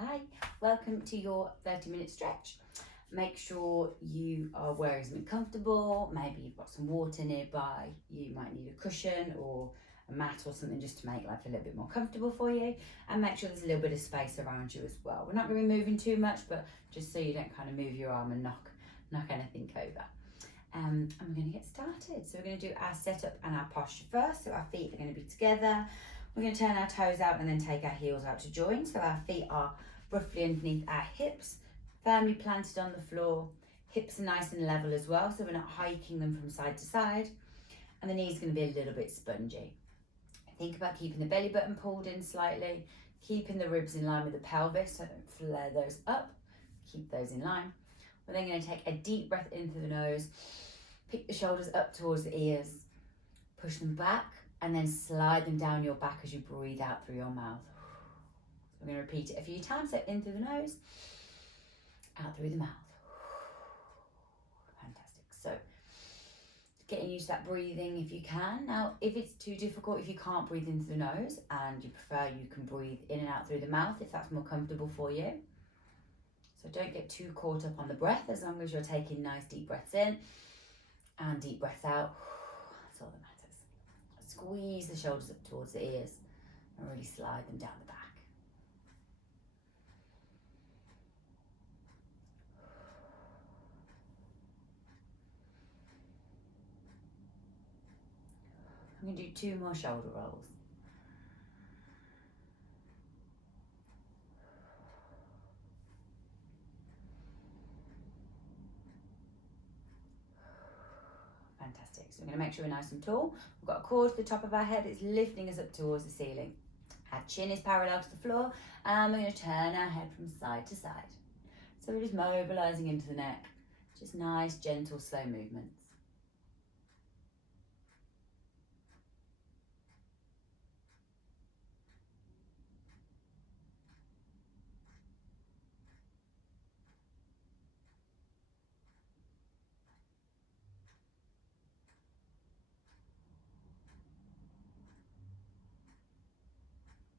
Hi, welcome to your 30-minute stretch. Make sure you are wearing something comfortable. Maybe you've got some water nearby. You might need a cushion or a mat or something just to make life a little bit more comfortable for you. And make sure there's a little bit of space around you as well. We're not going to be moving too much, but just so you don't kind of move your arm and knock anything over. And we're going to get started. So we're going to do our setup and our posture first. So our feet are going to be together. We're going to turn our toes out and then take our heels out to join. So our feet are roughly underneath our hips, firmly planted on the floor. Hips are nice and level as well, so we're not hiking them from side to side. And the knees are going to be a little bit spongy. Think about keeping the belly button pulled in slightly, keeping the ribs in line with the pelvis, so don't flare those up. Keep those in line. We're then going to take a deep breath in through the nose, pick the shoulders up towards the ears, push them back, and then slide them down your back as you breathe out through your mouth. So we're going to repeat it a few times. So in through the nose, out through the mouth. Fantastic. So getting used to that breathing if you can. Now, if it's too difficult, if you can't breathe into the nose and you prefer, you can breathe in and out through the mouth if that's more comfortable for you. So don't get too caught up on the breath as long as you're taking nice deep breaths in and deep breaths out. That's all that matters. Squeeze the shoulders up towards the ears and really slide them down the back. I'm going to do 2 more shoulder rolls. Fantastic. So we're going to make sure we're nice and tall. We've got a cord to the top of our head. It's lifting us up towards the ceiling. Our chin is parallel to the floor, and we're going to turn our head from side to side. So we're just mobilising into the neck. Just nice, gentle, slow movements.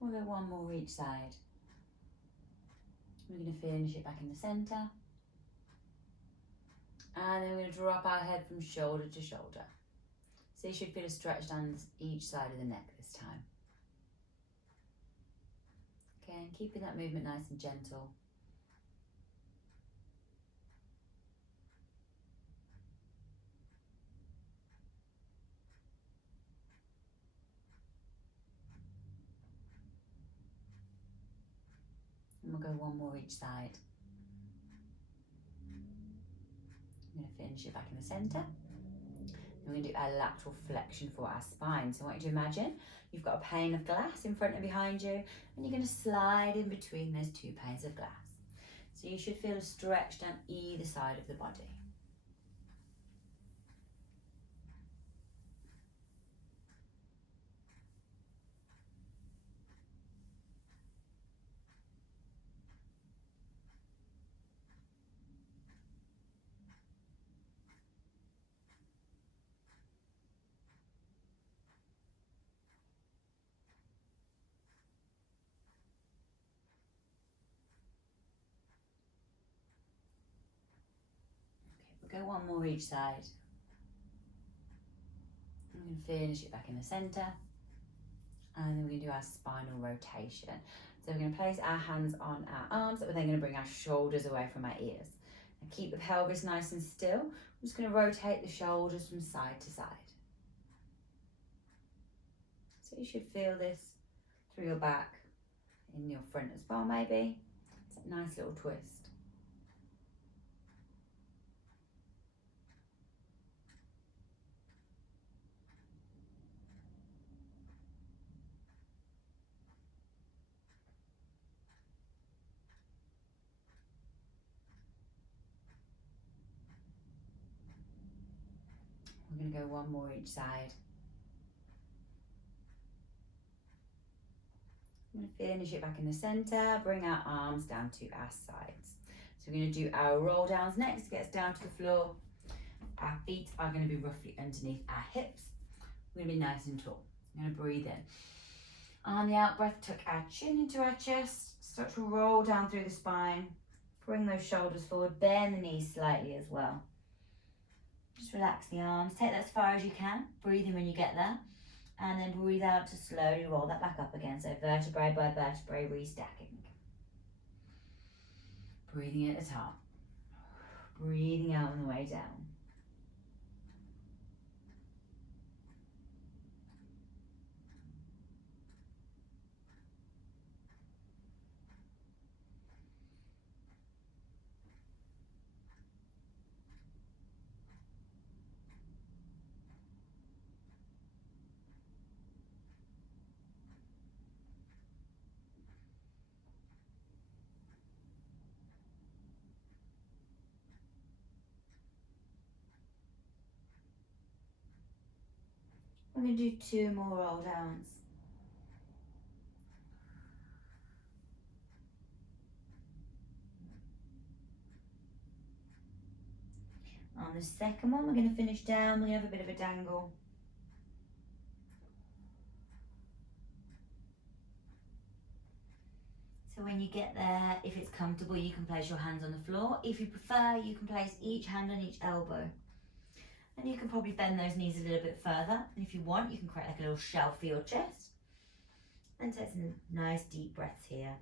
We'll go 1 more each side. We're going to finish it back in the centre. And then we're going to drop our head from shoulder to shoulder. So you should feel a stretch down each side of the neck this time. Okay, and keeping that movement nice and gentle. And we'll go 1 more each side. I'm going to finish it back in the centre. We're going to do our lateral flexion for our spine. So I want you to imagine you've got a pane of glass in front and behind you, and you're going to slide in between those 2 panes of glass. So you should feel a stretch down either side of the body. Go 1 more each side. I'm going to finish it back in the centre. And then we're going to do our spinal rotation. So we're going to place our hands on our arms, but we're then going to bring our shoulders away from our ears. And keep the pelvis nice and still. I'm just going to rotate the shoulders from side to side. So you should feel this through your back, in your front as well maybe. It's a nice little twist. We're going to go 1 more each side. I'm going to finish it back in the centre, bring our arms down to our sides. So we're going to do our roll downs next to get us down to the floor. Our feet are going to be roughly underneath our hips. We're going to be nice and tall. I'm going to breathe in. On the out breath, tuck our chin into our chest, Start to roll down through the spine. Bring those shoulders forward, bend the knees slightly as well. Just relax the arms, take that as far as you can. Breathe in when you get there. And then breathe out to slowly roll that back up again. So vertebrae by vertebrae, restacking. Breathing in at the top. Breathing out on the way down. We're going to do 2 more roll downs. On the second one, we're going to finish down. We're going to have a bit of a dangle. So when you get there, if it's comfortable, you can place your hands on the floor. If you prefer, you can place each hand on each elbow. And you can probably bend those knees a little bit further. And if you want, you can create like a little shelf for your chest. And take some nice deep breaths here.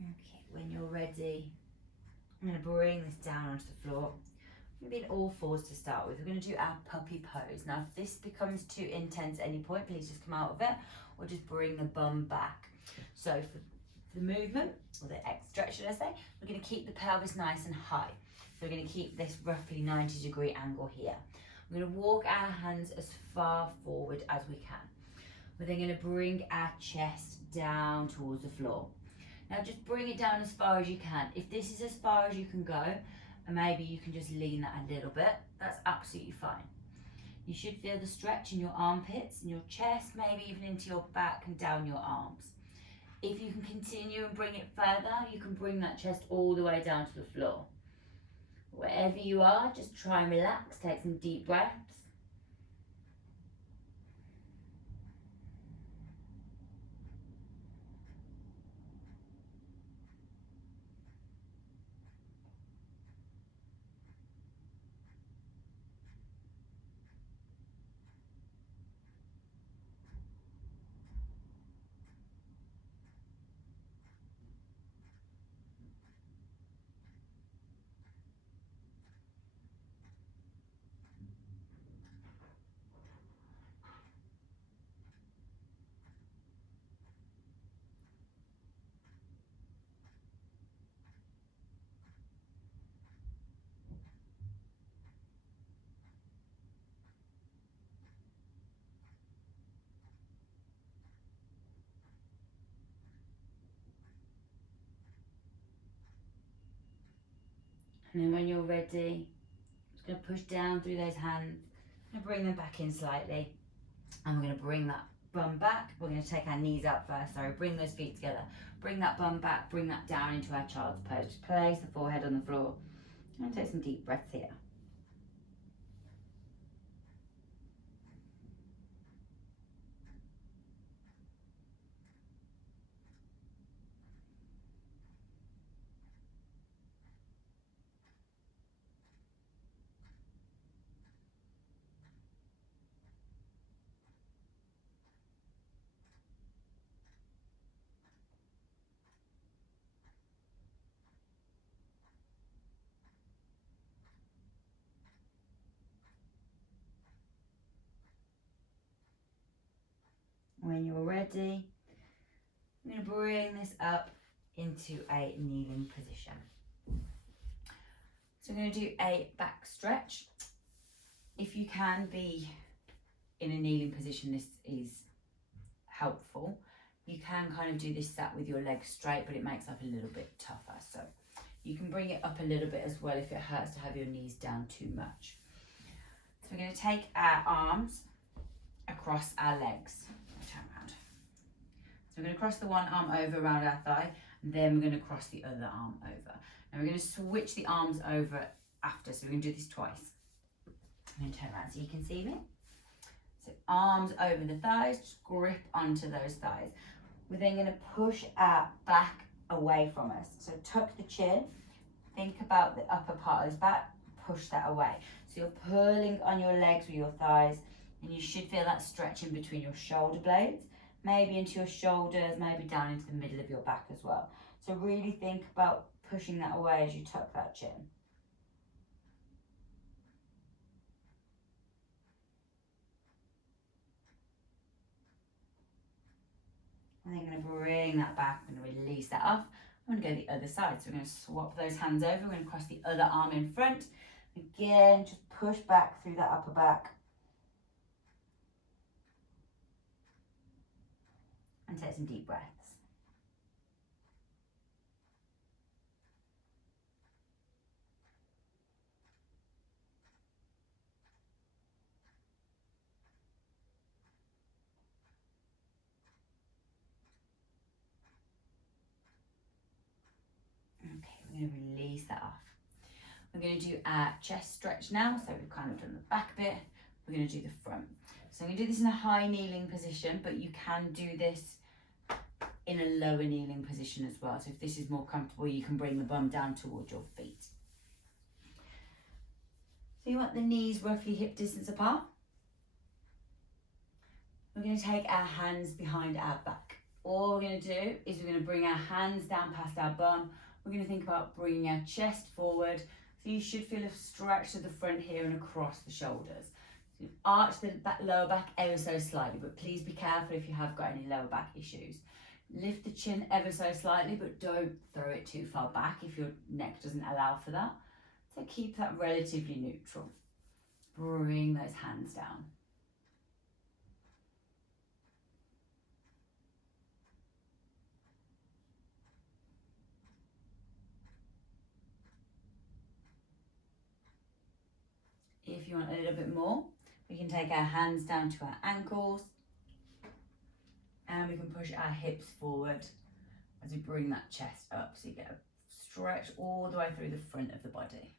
Okay, when you're ready, I'm going to bring this down onto the floor. We're going to be in all fours to start with. We're going to do our puppy pose. Now, if this becomes too intense at any point, please just come out of it or just bring the bum back. So for the movement, or the stretch, should I say, we're going to keep the pelvis nice and high. So we're going to keep this roughly 90-degree angle here. We're going to walk our hands as far forward as we can. We're then going to bring our chest down towards the floor. Now just bring it down as far as you can. If this is as far as you can go, and maybe you can just lean that a little bit, that's absolutely fine. You should feel the stretch in your armpits, in your chest, maybe even into your back and down your arms. If you can continue and bring it further, you can bring that chest all the way down to the floor. Wherever you are, just try and relax, take some deep breaths. And then when you're ready, just going to push down through those hands. I'm going to bring them back in slightly. And we're going to bring that bum back. We're going to take our knees up first. Sorry, bring those feet together. Bring that bum back, bring that down into our child's pose. Just place the forehead on the floor. And take some deep breaths here. When you're ready, I'm going to bring this up into a kneeling position. So we're going to do a back stretch. If you can be in a kneeling position, this is helpful. You can kind of do this sat with your legs straight, but it makes life a little bit tougher. So you can bring it up a little bit as well if it hurts to have your knees down too much. So we're going to take our arms across our legs. Turn around. So we're going to cross the one arm over around our thigh, and then we're going to cross the other arm over. And we're going to switch the arms over after, so we're going to do this twice. I'm going to turn around so you can see me. So arms over the thighs, just grip onto those thighs. We're then going to push our back away from us. So tuck the chin, think about the upper part of his back, push that away. So you're pulling on your legs with your thighs, and you should feel that stretching between your shoulder blades, maybe into your shoulders, maybe down into the middle of your back as well. So really think about pushing that away as you tuck that chin. And then I'm going to bring that back, I'm going to release that off. I'm going to go the other side. So we're going to swap those hands over. We're going to cross the other arm in front. Again, just push back through that upper back. And take some deep breaths. Okay, we're going to release that off. We're going to do our chest stretch now. So we've kind of done the back bit. We're going to do the front. So I'm going to do this in a high kneeling position, but you can do this in a lower kneeling position as well. So if this is more comfortable, you can bring the bum down towards your feet. So you want the knees roughly hip distance apart. We're going to take our hands behind our back. All we're going to do is we're going to bring our hands down past our bum. We're going to think about bringing our chest forward. So you should feel a stretch to the front here and across the shoulders. So arch the lower back ever so slightly, but please be careful if you have got any lower back issues. Lift the chin ever so slightly, but don't throw it too far back if your neck doesn't allow for that. So keep that relatively neutral. Bring those hands down. If you want a little bit more, we can take our hands down to our ankles and we can push our hips forward as we bring that chest up, so you get a stretch all the way through the front of the body.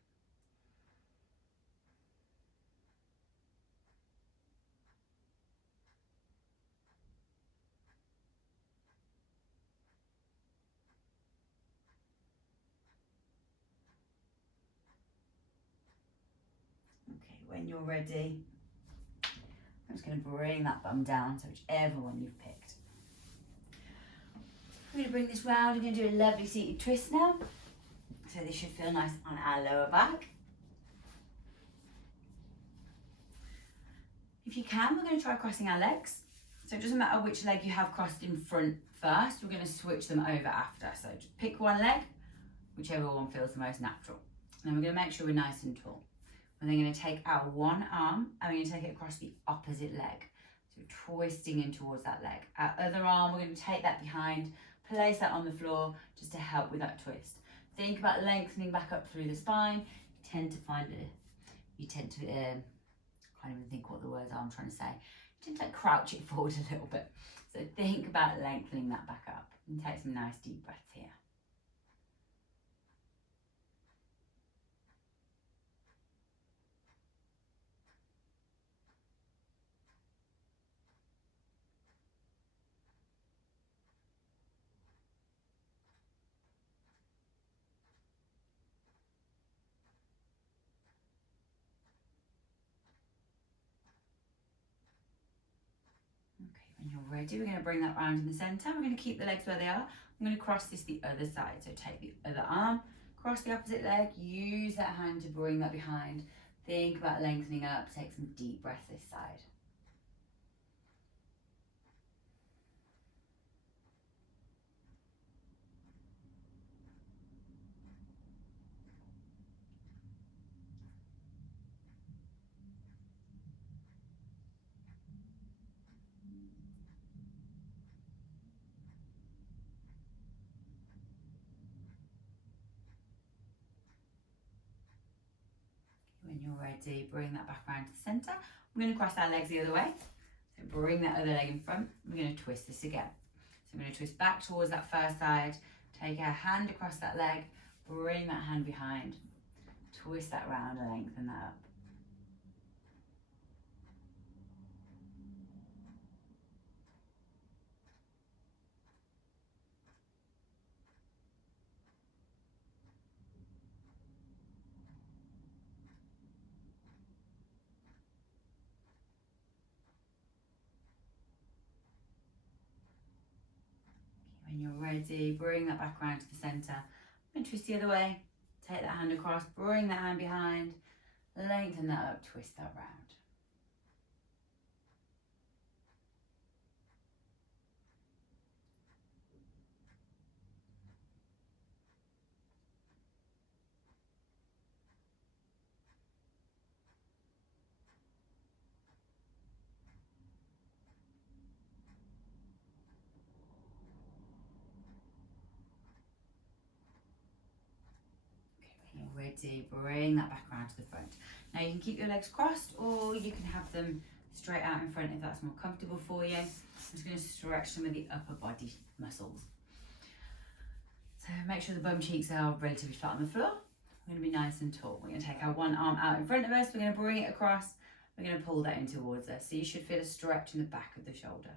Okay, when you're ready, I'm just going to bring that bum down, so whichever one you've picked. We're going to bring this round, we're going to do a lovely seated twist now. So this should feel nice on our lower back. If you can, we're going to try crossing our legs. So it doesn't matter which leg you have crossed in front first, we're going to switch them over after. So just pick one leg, whichever one feels the most natural. And then we're going to make sure we're nice and tall. We're then going to take our one arm and we're going to take it across the opposite leg. So we're twisting in towards that leg. Our other arm, we're going to take that behind, place that on the floor just to help with that twist. Think about lengthening back up through the spine. You tend to find it, I can't even think what the words are I'm trying to say. You tend to crouch it forward a little bit. So think about lengthening that back up and take some nice deep breaths here. When you're ready, we're going to bring that round in the centre. We're going to keep the legs where they are. I'm going to cross this the other side. So take the other arm, cross the opposite leg, use that hand to bring that behind. Think about lengthening up, take some deep breaths this side. When you're ready, bring that back around to the centre. We're going to cross our legs the other way. So bring that other leg in front. We're going to twist this again. So I'm going to twist back towards that first side. Take our hand across that leg. Bring that hand behind. Twist that round and lengthen that up. When you're ready, bring that back around to the centre. And twist the other way. Take that hand across, bring that hand behind, lengthen that up, twist that round. When you're ready, bring that back around to the front. Now you can keep your legs crossed or you can have them straight out in front if that's more comfortable for you. I'm just going to stretch some of the upper body muscles. So make sure the bum cheeks are relatively flat on the floor. We're going to be nice and tall. We're going to take our one arm out in front of us. We're going to bring it across. We're going to pull that in towards us. So you should feel a stretch in the back of the shoulder.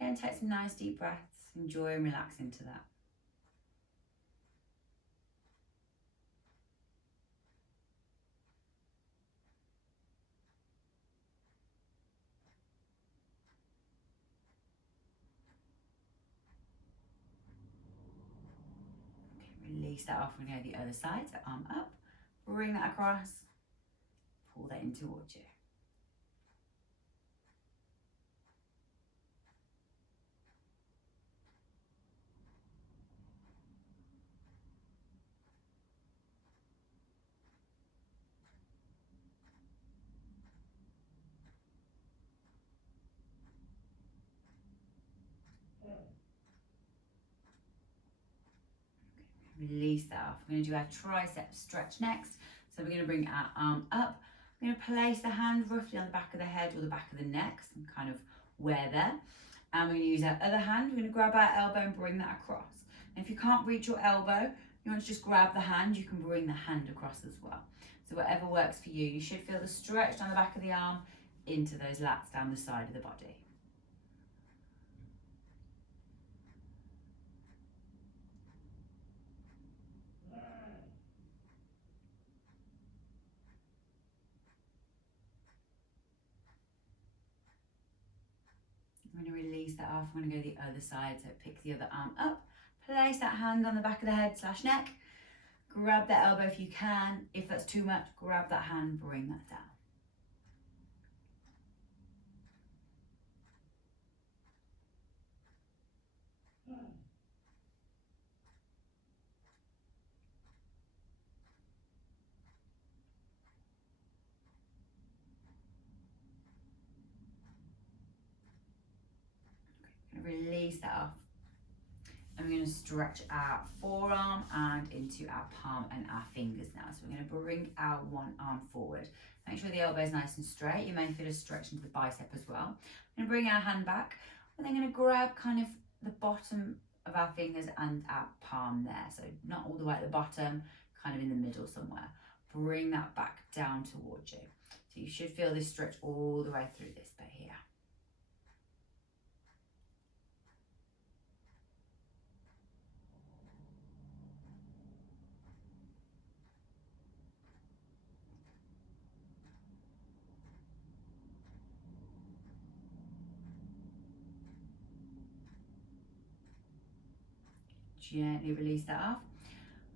Again, take some nice deep breaths. Enjoy and relax into that. Release that off and go the other side, so arm up, bring that across, pull that in towards you. Release that off. We're going to do our tricep stretch next. So we're going to bring our arm up. We're going to place the hand roughly on the back of the head or the back of the neck, some kind of wear there. And we're going to use our other hand. We're going to grab our elbow and bring that across. And if you can't reach your elbow, you want to just grab the hand, you can bring the hand across as well. So whatever works for you. You should feel the stretch down the back of the arm into those lats down the side of the body. I'm going to release that off. I'm going to go the other side. So pick the other arm up, place that hand on the back of the head / neck, grab that elbow if you can. If that's too much, grab that hand, bring that down. Release that off. And we're going to stretch our forearm and into our palm and our fingers now. So we're going to bring our one arm forward. Make sure the elbow is nice and straight. You may feel a stretch into the bicep as well. We're going to bring our hand back. And then going to grab kind of the bottom of our fingers and our palm there. So not all the way at the bottom, kind of in the middle somewhere. Bring that back down towards you. So you should feel this stretch all the way through this bit here. Gently release that off.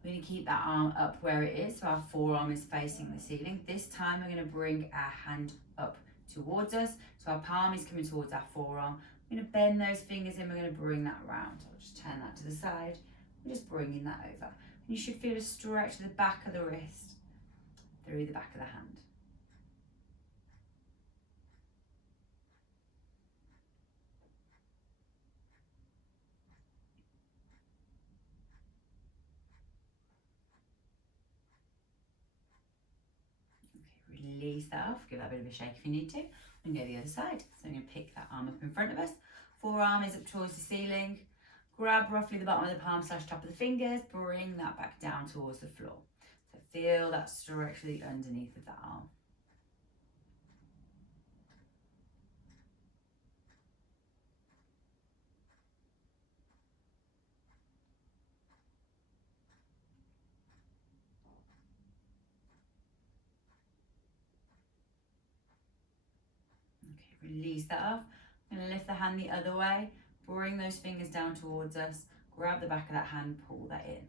We're going to keep that arm up where it is, so our forearm is facing the ceiling. This time we're going to bring our hand up towards us, so our palm is coming towards our forearm. We're going to bend those fingers in, we're going to bring that round. So I'll just turn that to the side. We're just bringing that over. And you should feel a stretch to the back of the wrist, through the back of the hand. release that off, give that a bit of a shake if you need to, and go the other side. So I'm going to pick that arm up in front of us, forearm is up towards the ceiling, grab roughly the bottom of the palm / top of the fingers, bring that back down towards the floor. So feel that stretch for the underneath of that arm. Okay, release that off. I'm going to lift the hand the other way, bring those fingers down towards us, grab the back of that hand, pull that in.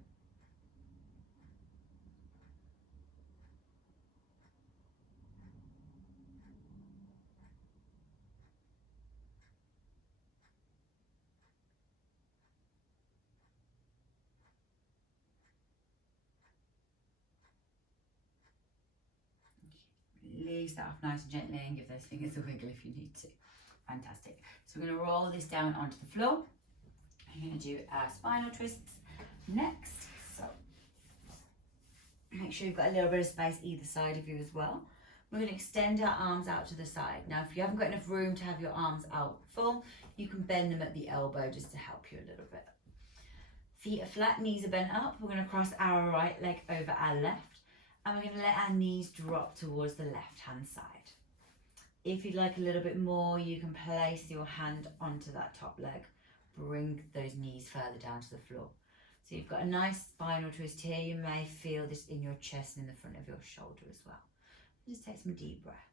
Release that off nice and gently and give those fingers a wiggle if you need to. Fantastic. So we're going to roll this down onto the floor. I'm going to do our spinal twists next. So make sure you've got a little bit of space either side of you as well. We're going to extend our arms out to the side. Now, if you haven't got enough room to have your arms out full, you can bend them at the elbow just to help you a little bit. Feet are flat, knees are bent up. We're going to cross our right leg over our left, and we're going to let our knees drop towards the left-hand side. If you'd like a little bit more, you can place your hand onto that top leg. Bring those knees further down to the floor. So you've got a nice spinal twist here. You may feel this in your chest and in the front of your shoulder as well. Just take some deep breaths.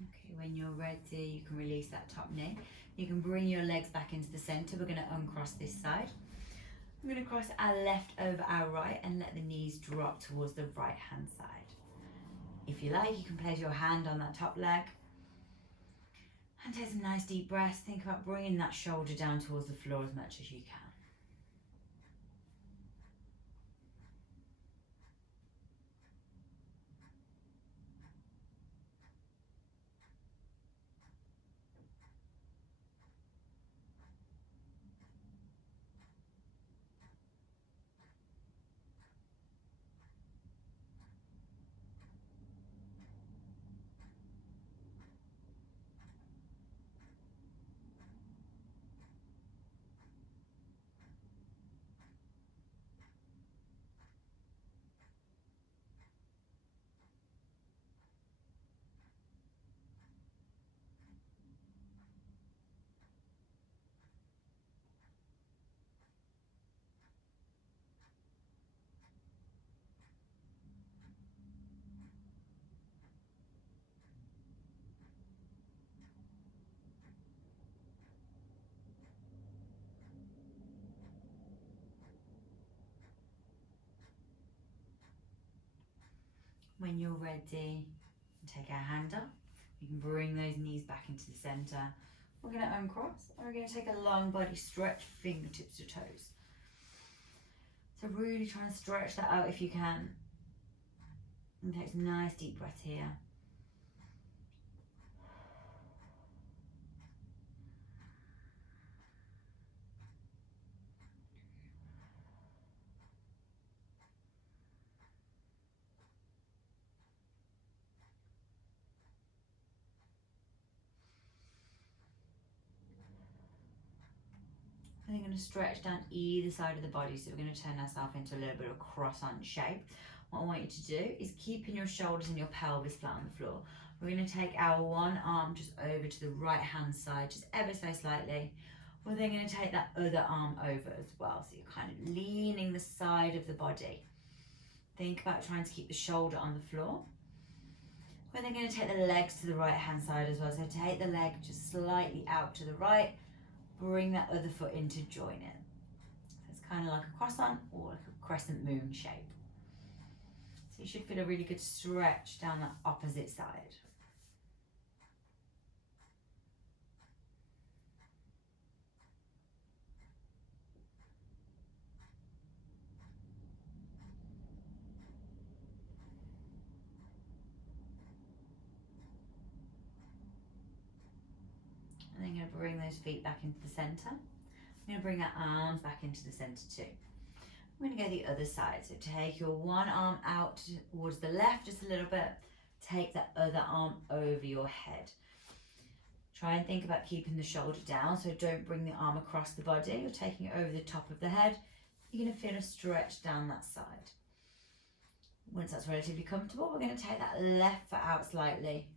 Okay, when you're ready, you can release that top knee. You can bring your legs back into the center. We're going to uncross this side. We're going to cross our left over our right and let the knees drop towards the right hand side. If you like, you can place your hand on that top leg and take some nice deep breaths. Think about bringing that shoulder down towards the floor as much as you can. When you're ready, take our hand up. You can bring those knees back into the center. We're going to uncross and we're going to take a long body stretch, fingertips to toes. So really try and stretch that out if you can. And take some nice deep breaths here. And we're going to stretch down either side of the body, so we're going to turn ourselves into a little bit of a cross-on shape. What I want you to do is keeping your shoulders and your pelvis flat on the floor. We're going to take our one arm just over to the right hand side, just ever so slightly. We're then going to take that other arm over as well. So you're kind of leaning the side of the body. Think about trying to keep the shoulder on the floor. We're then going to take the legs to the right hand side as well. So take the leg just slightly out to the right. Bring that other foot in to join it. So it's kind of like a croissant or like a crescent moon shape. So you should feel a really good stretch down that opposite side. And then I'm going to bring those feet back into the center. I'm going to bring our arms back into the center too. I'm going to go the other side. So take your one arm out towards the left just a little bit. Take that other arm over your head. Try and think about keeping the shoulder down. So don't bring the arm across the body. You're taking it over the top of the head. You're going to feel a stretch down that side. Once that's relatively comfortable, we're going to take that left foot out slightly.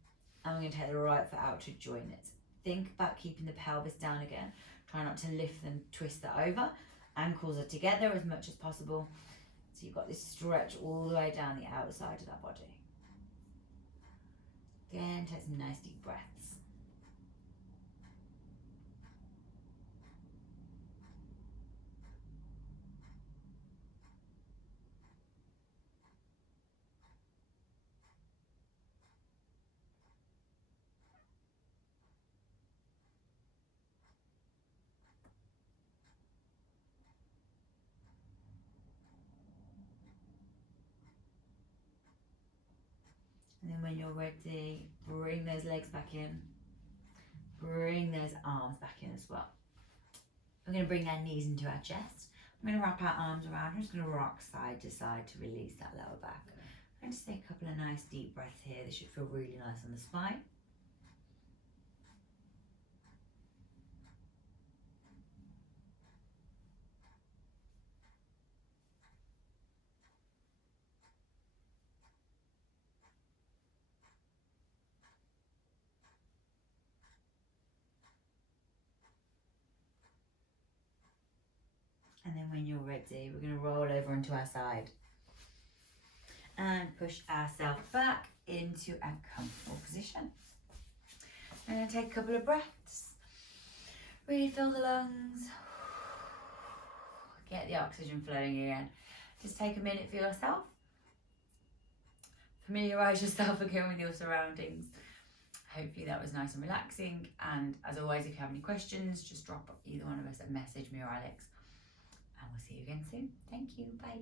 And we're going to take the right foot out to join it. Think about keeping the pelvis down again. Try not to lift and twist that over. Ankles are together as much as possible. So you've got this stretch all the way down the outside of that body. Again, take some nice deep breaths. And then when you're ready, bring those legs back in. Bring those arms back in as well. We're going to bring our knees into our chest. I'm going to wrap our arms around. I'm just going to rock side to side to release that lower back. And just take a couple of nice deep breaths here. This should feel really nice on the spine. And then when you're ready, we're going to roll over onto our side and push ourselves back into a comfortable position. I'm going to take a couple of breaths. Really fill the lungs. Get the oxygen flowing again. Just take a minute for yourself. Familiarise yourself again with your surroundings. Hopefully that was nice and relaxing. And as always, if you have any questions, just drop either one of us a message, me or Alex. And we'll see you again soon. Thank you. Bye.